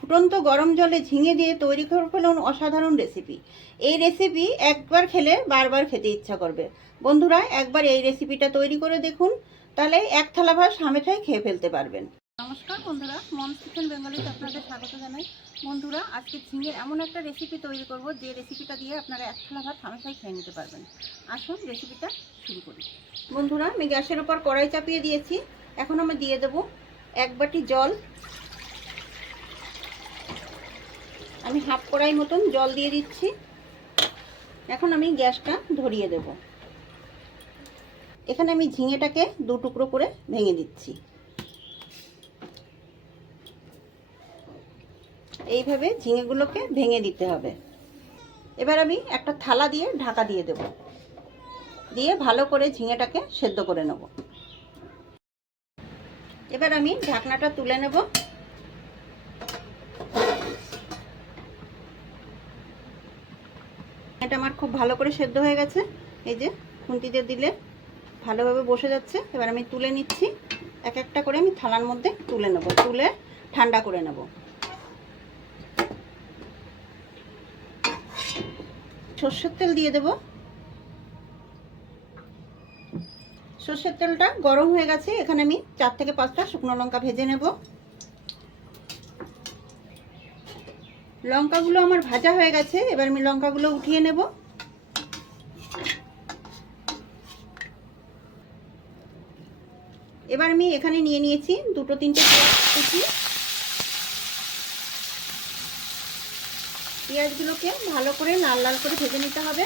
ফুটন্ত গরম জলে ঝিঙে দিয়ে তৈরি করে ফেলুন অসাধারণ রেসিপি এই রেসিপি একবার খেলে বারবার খেতে ইচ্ছা করবে। বন্ধুরা, একবার এই রেসিপিটা তৈরি করে দেখুন, তাহলে এক থালা ভাত হামেশাই খেয়ে ফেলতে পারবেন। নমস্কার বন্ধুরা মমস কিচেন বেঙ্গলিতে আপনাদের স্বাগত জানাই। বন্ধুরা, আজকে ঝিঙের এমন একটা রেসিপি তৈরি করব, যে রেসিপিটা দিয়ে আপনারা এক থালা ভাত হামেশাই খেয়ে নিতে পারবেন। আসুন রেসিপিটা শুরু করি। বন্ধুরা, আমি গ্যাসের উপর কড়াই চাপিয়ে দিয়েছি। এখন আমি দিয়ে দেব এক বাটি জল আমি হাফ কড়াই মতন জল দিয়ে দিচ্ছি। এখন আমি গ্যাসটা ধরিয়ে দেব। এখানে আমি ঝিঙেটাকে দু টুকরো করে ভেঙে দিচ্ছি। এইভাবে ঝিঙেগুলোকে ভেঙে দিতে হবে। এবার আমি একটা থালা দিয়ে ঢাকা দিয়ে দেব। দিয়ে ভালো করে ঝিঙেটাকে সেদ্ধ করে নেব। এবার আমি ঢাকনাটা তুলে নেব। এটা আমার খুব ভালো করে সেদ্ধ হয়ে গেছে। এই যে খুন্তিতে দিলে ভালোভাবে বসে যাচ্ছে। এবার আমি তুলে নিচ্ছি। এক একটা করে আমি থালার মধ্যে তুলে নেব। তুলে ঠান্ডা করে নেব। সর্ষের তেল দিয়ে দেব। সর্ষের তেলটা গরম হয়ে গেছে। এখানে আমি চার থেকে পাঁচটা শুকনো লঙ্কা ভেজে নেব। লঙ্কাগুলো আমার ভাজা হয়ে গেছে, এবার আমি লঙ্কাগুলো উঠিয়ে নেব। এবার আমি এখানে নিয়ে নিয়েছি দুটো, তিনটে পেঁয়াজ পেঁয়াজগুলোকে ভালো করে লাল লাল করে ভেজে নিতে হবে।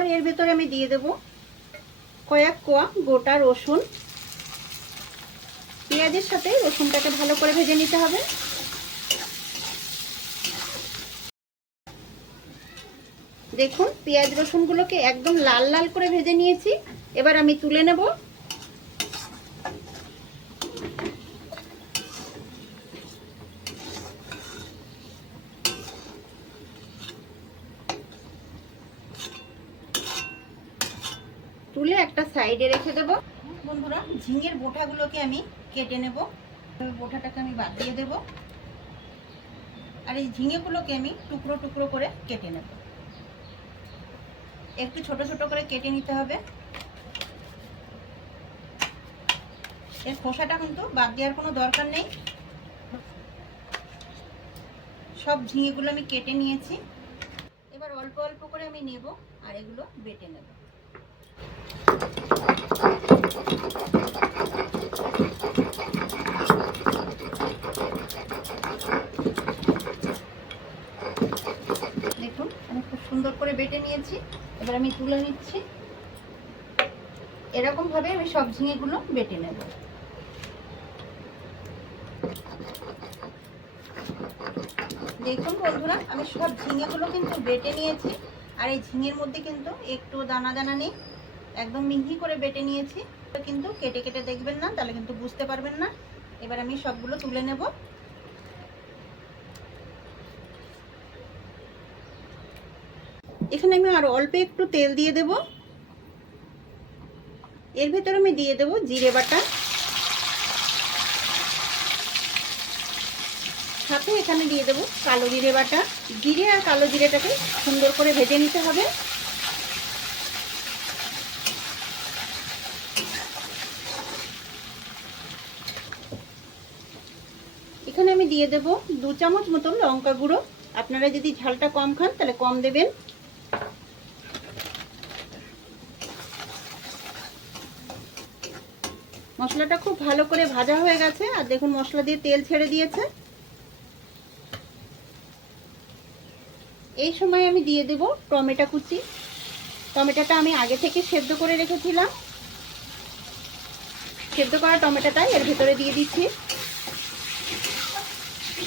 এবার এর ভেতরে আমি দিয়ে দেব কয়েক কোয়া গোটা রসুন। পেঁয়াজের সাথে রসুনটাকে ভালো করে ভেজে নিতে হবে। দেখুন, পেঁয়াজ রসুনগুলোকে একদম লাল লাল করে ভেজে নিয়েছি। এবার আমি তুলে নেব তুলে একটা সাইডে রেখে দেব। বন্ধুরা, ঝিঙের বোটাগুলোকে আমি কেটে নেব। বোটাটাকে আমি বাদ দিয়ে দেব। আর এই ঝিঙেগুলোকে আমি টুকরো টুকরো করে কেটে নেব। একটু ছোট ছোট করে কেটে নিতে হবে। এর খোসাটা কিন্তু বাদ দেওয়ার কোনো দরকার নেই। সব ঝিঙেগুলো আমি কেটে নিয়েছি। এবার অল্প অল্প করে আমি নেব আর এগুলো বেটে নেব। দেখুন, আমি খুব সুন্দর করে বেটে নিয়েছি। এবার আমি তুলে নিচ্ছি। এরকম ভাবে আমি সব ঝিঙেগুলো বেটে নেব। দেখুন বন্ধুরা, আমি সব ঝিঙেগুলো কিন্তু বেটে নিয়েছি। আর এই ঝিঙের মধ্যে কিন্তু একটু দানা দানা নেই। একদম মিহি করে বেটে নিয়েছি। কিন্তু কেটে কেটে দেখবেন না, তাহলে কিন্তু বুঝতে পারবেন না। এবার আমি সবগুলো তুলে নেব। এখানে আমি আরও অল্প একটু তেল দিয়ে দেব। এর ভেতরে আমি দিয়ে দেব জিরে বাটা। সাথে এখানে দিয়ে দেব কালো জিরে বাটা। জিরে আর কালো জিরেটাকে সুন্দর করে ভেজে নিতে হবে। এখানে আমি দিয়ে দেব দু চামচ মতন লঙ্কা গুঁড়ো। আপনারা যদি ঝালটা কম খান, তাহলে কম দেবেন। মশলাটা খুব ভালো করে ভাজা হয়ে গেছে, আর দেখুন মশলা দিয়ে তেল ছেড়ে দিয়েছে। এই সময় আমি দিয়ে দেব টমেটো কুচি। টমেটোটা আমি আগে থেকে সেদ্ধ করে রেখেছিলাম। সেদ্ধ করা টমেটোটা এর ভেতরে দিয়ে দিচ্ছি।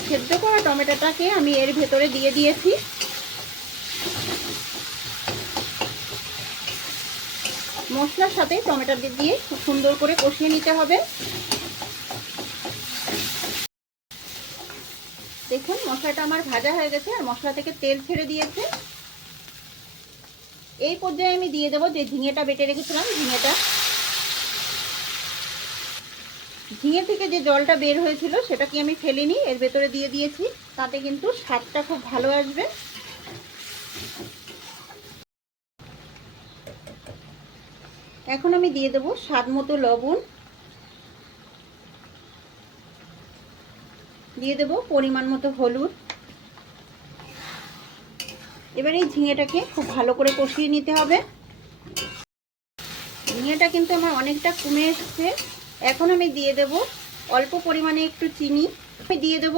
সেদ্ধ করা টমেটোটাকে আমি এর ভেতরে দিয়ে দিয়েছি। মশলার সাথে টমেটো দিয়ে খুব সুন্দর করে কষিয়ে নিতে হবে। দেখুন, মশলাটা আমার ভাজা হয়ে গেছে আর মশলা থেকে তেল ছেড়ে দিয়েছে। এই পর্যায়ে আমি দিয়ে দেবো যে ঝিঙেটা বেটে রেখেছিলাম, ঝিঙেটা ঝিঙে থেকে যে জলটা বের হয়েছিল সেটাকে আমি ফেলিনি, এর ভেতরে দিয়ে দিয়েছি। তাতে কিন্তু স্বাদটা খুব ভালো আসবে। এখন আমি দিয়ে দেবো স্বাদ মতো লবণ। দিয়ে দেবো পরিমাণ মতো হলুদ। এবার এই ঝিঙেটাকে খুব ভালো করে কষিয়ে নিতে হবে। ঝিঙেটা কিন্তু আমার অনেকটা কমে এসছে। এখন আমি দিয়ে দেব অল্প পরিমাণে একটু চিনি। আমি দিয়ে দেব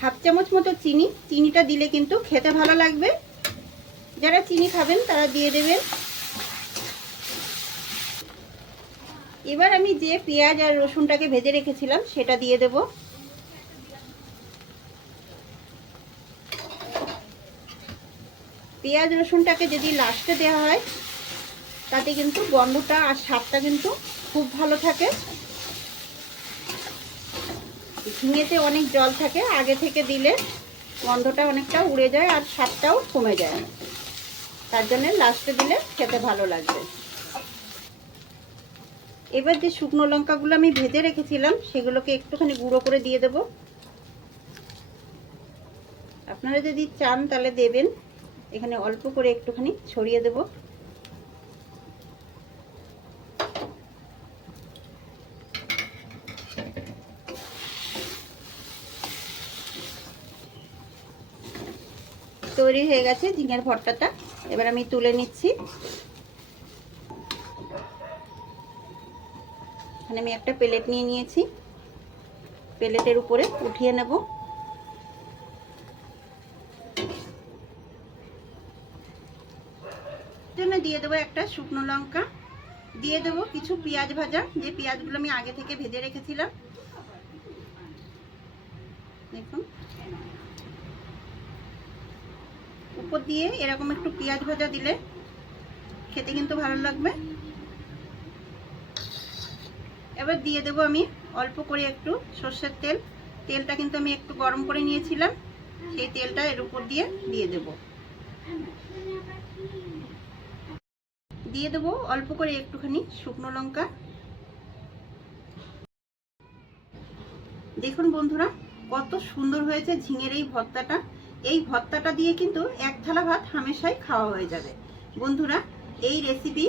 হাফ চামচ মতো চিনি। চিনিটা দিলে কিন্তু খেতে ভালো লাগবে। যারা চিনি খাবেন, তারা দিয়ে দেবেন। এবার আমি যে পেঁয়াজ আর রসুনটাকে ভেজে রেখেছিলাম, সেটা দিয়ে দেব। পেঁয়াজ, রসুনটাকে যদি লাস্টে দেওয়া হয়, তাতে কিন্তু গন্ধটা আর স্বাদটা কিন্তু খুব ভালো থাকে। ঝিঙেতে অনেক জল থাকে, আগে থেকে দিলে গন্ধটা অনেকটা উড়ে যায় আর স্বাদটাও কমে যায়। তার জন্য লাস্টে দিলে খেতে ভালো লাগবে। এবার যে শুকনো লঙ্কাগুলো আমি ভেজে রেখেছিলাম, সেগুলোকে একটুখানি গুঁড়ো করে দিয়ে দেব। আপনারা যদি চান তাহলে দেবেন। এখানে অল্প করে একটুখানি ছড়িয়ে দেব। তৈরি হয়ে গেছে ঝিঙের ভর্তাটা। এবার আমি তুলে নিচ্ছি। এখানে আমি একটা প্লেট নিয়ে নিয়েছি। প্লেটের উপরে উঠিয়ে নেব। দিয়ে দেবো একটা শুকনো লঙ্কা। দিয়ে দেবো কিছু পেঁয়াজ ভাজা। যে পেঁয়াজগুলো আমি আগে থেকে ভেজে রেখেছিলাম। দেখুন। উপর দিয়ে এরকম একটু পেঁয়াজ ভাজা দিলে খেতে কিন্তু ভালো লাগবে। এবার দিয়ে দেবো আমি অল্প করে একটু সর্ষের তেল। তেলটা কিন্তু আমি একটু গরম করে নিয়েছিলাম। সেই তেলটা এর উপর দিয়ে দিয়ে দেব। দিয়ে দেবো অল্প করে একটুখানি শুকনো লঙ্কা। দেখুন বন্ধুরা, কত সুন্দর হয়েছে ঝিঙের এই ভর্তাটা। এই ভর্তাটা দিয়ে কিন্তু এক থালা ভাত হামেশাই খাওয়া হয়ে যাবে। বন্ধুরা, এই রেসিপি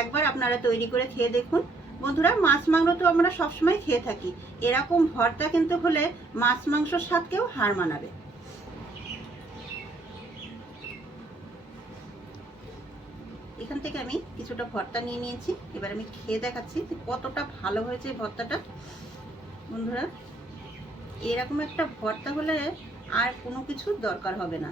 একবার আপনারা তৈরি করে খেয়ে দেখুন। বন্ধুরা, মাছ মাংস তো আমরা সবসময় খেয়ে থাকি। এরকম ভর্তা কিন্তু হলে মাছ মাংসর স্বাদকেও হার মানাবে। এখান থেকে আমি কিছুটা ভর্তা নিয়ে নিয়েছি। এবার আমি খেয়ে দেখাচ্ছি যে কতটা ভালো হয়েছে ভর্তাটা। বন্ধুরা, এরকম একটা ভর্তা হলে আর কোনো কিছুর দরকার হবে না।